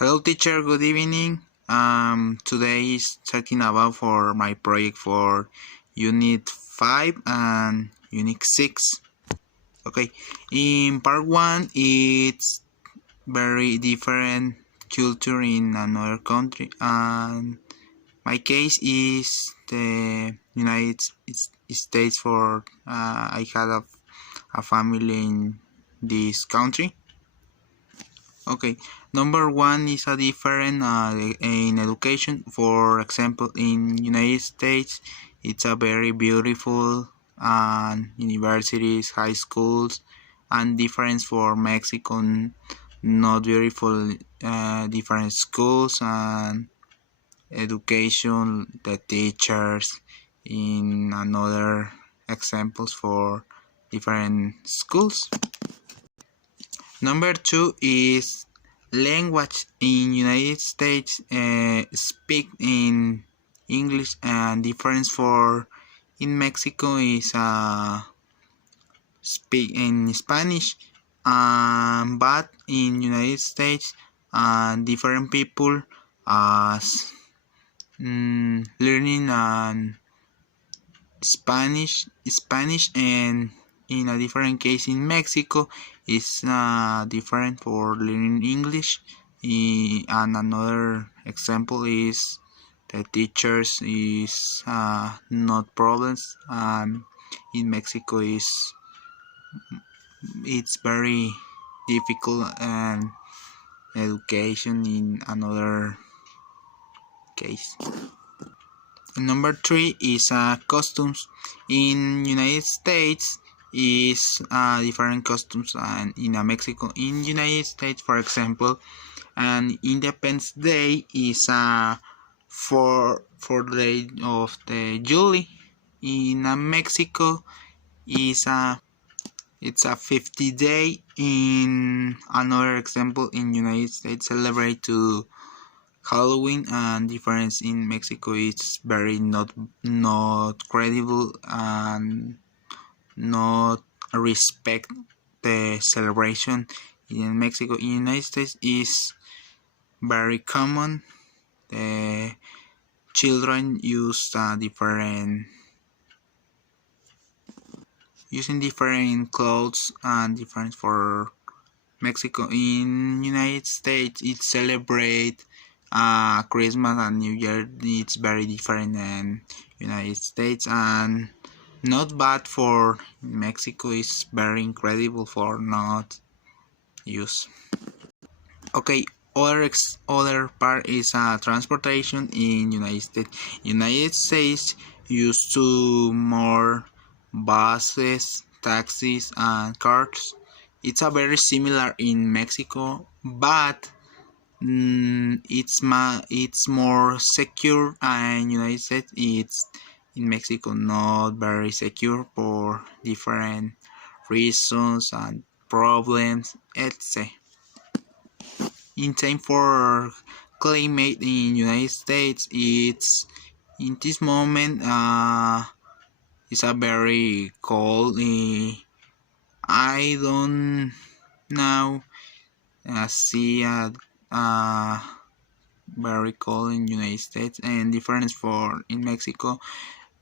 Hello teacher, good evening. Today is talking about for my project for Unit 5 and Unit 6. Okay, in part 1 it's very different culture in another country, and my case is the United States for I had a family in this country. Okay, number one is a different in education. For example, in United States, it's a very beautiful universities, high schools, and difference for Mexico, not beautiful different schools and education, the teachers in another examples for different schools. Number two is language. In United States speak in English, and difference for in Mexico is speak in Spanish, but in United States different people as learning Spanish, and in a different case in Mexico is different for learning English. And another example is the teachers is not problems. In Mexico is it's very difficult, and education in another case. Number three is customs. In United States is different customs, and in Mexico. In United States, for example, and Independence Day is for the day of the July. In Mexico is it's a 50 day. In another example, in United States celebrate to Halloween, and difference in Mexico is very not credible and not respect the celebration in Mexico. In United States is very common. The children use different using different clothes and different for Mexico. In United States it celebrate Christmas and New Year. It's very different than United States, and not bad for Mexico. Is very incredible for not use. Okay, other part is transportation in United States. United States used to more buses, taxis, and cars. It's a very similar in Mexico, but it's more secure, and United States it's in Mexico not very secure for different reasons and problems, etc. In time for climate in United States, it's in this moment it's a very cold. I don't now see very cold in United States, and difference for in Mexico.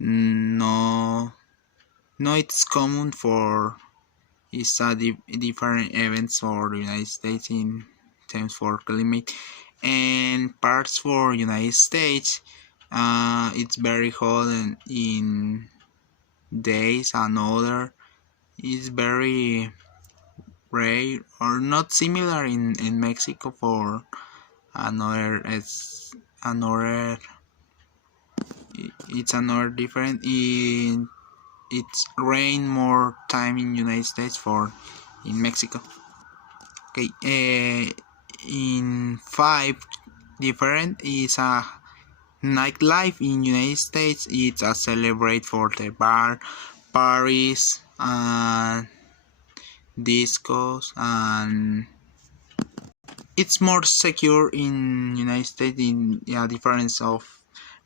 No, it's common for it's a different events for the United States in terms for climate, and parts for United States. It's very hot, and in days another is very rare or not similar in Mexico for another it's another different. In it's rain more time in United States for in Mexico. Okay, in five different is a nightlife in United States. It's a celebrate for the bar, parties, and discos, and it's more secure in United States. In difference of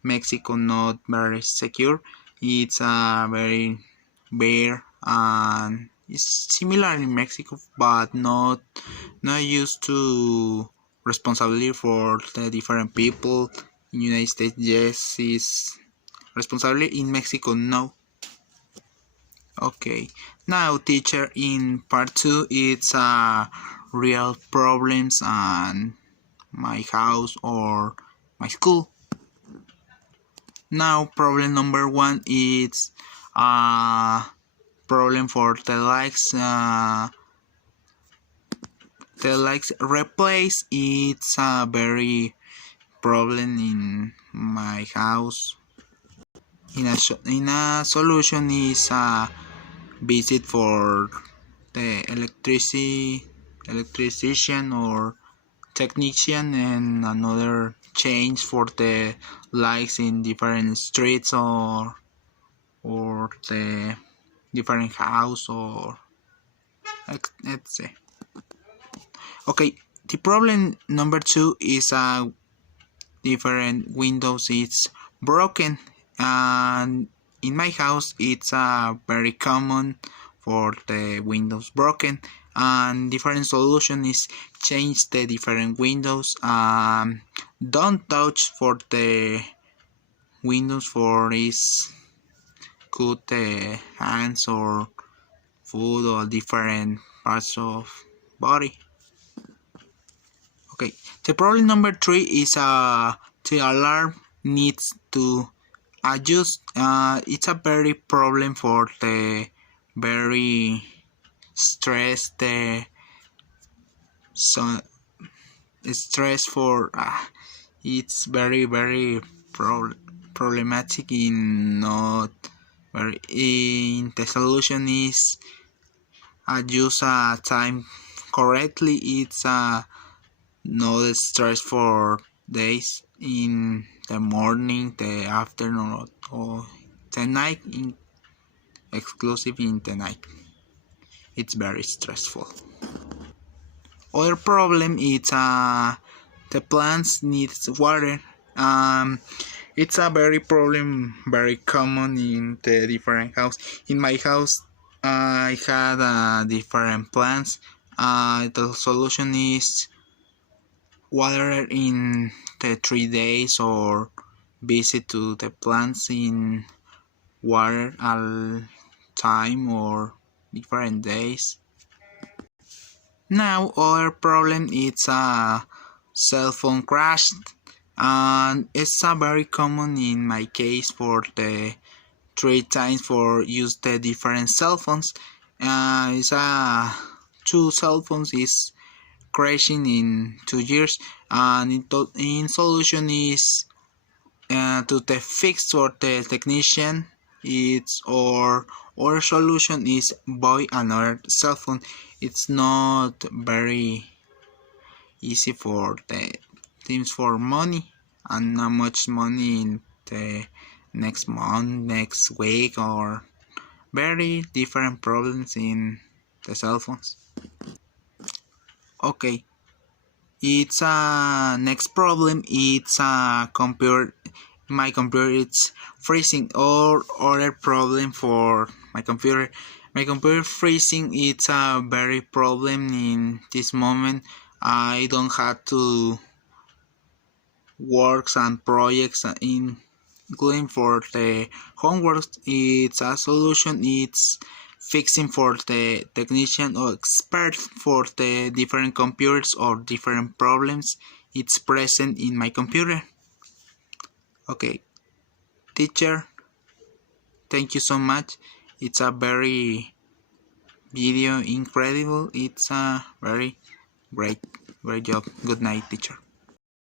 Mexico, not very secure. It's very bare, and it's similar in Mexico, but not used to responsibility for the different people. In United States, yes, is responsibility. In Mexico, no. Okay, now teacher, in part 2 it's real problems and my house or my school. Now problem number 1 is problem for the likes. The likes replace, it's a very problem in my house. In a solution is visit for the electrician or technician and another change for the lights in different streets or the different house or etc. Okay, the problem number 2 is different windows it's broken, and in my house it's very common for the windows broken, and different solution is change the different windows. Don't touch for the windows for is cut the hands or food or different parts of body. Okay, the problem number 3 is the alarm needs to adjust. It's a very problem for the very stress, the so stress for it's very problematic in not very in the solution is adjust time correctly. It's no stress for days in the morning, the afternoon, or the night, exclusive in the night. It's very stressful. Other problem is the plants needs water. It's a very problem, very common in the different house. In my house, I had different plants. The solution is water in the 3 days or visit to the plants in water all time or different days. Now other problem is a cell phone crashed, and it's a very common in my case for the 3 times for use the different cell phones. It's 2 cell phones is crashing in 2 years, and in solution is to the fix for the technician. It's or solution is buy another cell phone. It's not very easy for the teams for money, and not much money in the next month, next week, or very different problems in the cell phones. Okay, it's next problem. It's computer. My computer it's freezing, or other problem for my computer. My computer freezing. It's a very problem in this moment. I don't have to works and projects including for the homework. It's a solution. It's fixing for the technician or expert for the different computers or different problems. It's present in my computer. Okay, teacher, thank you so much. It's a very video incredible. It's a very great job. Good night, teacher.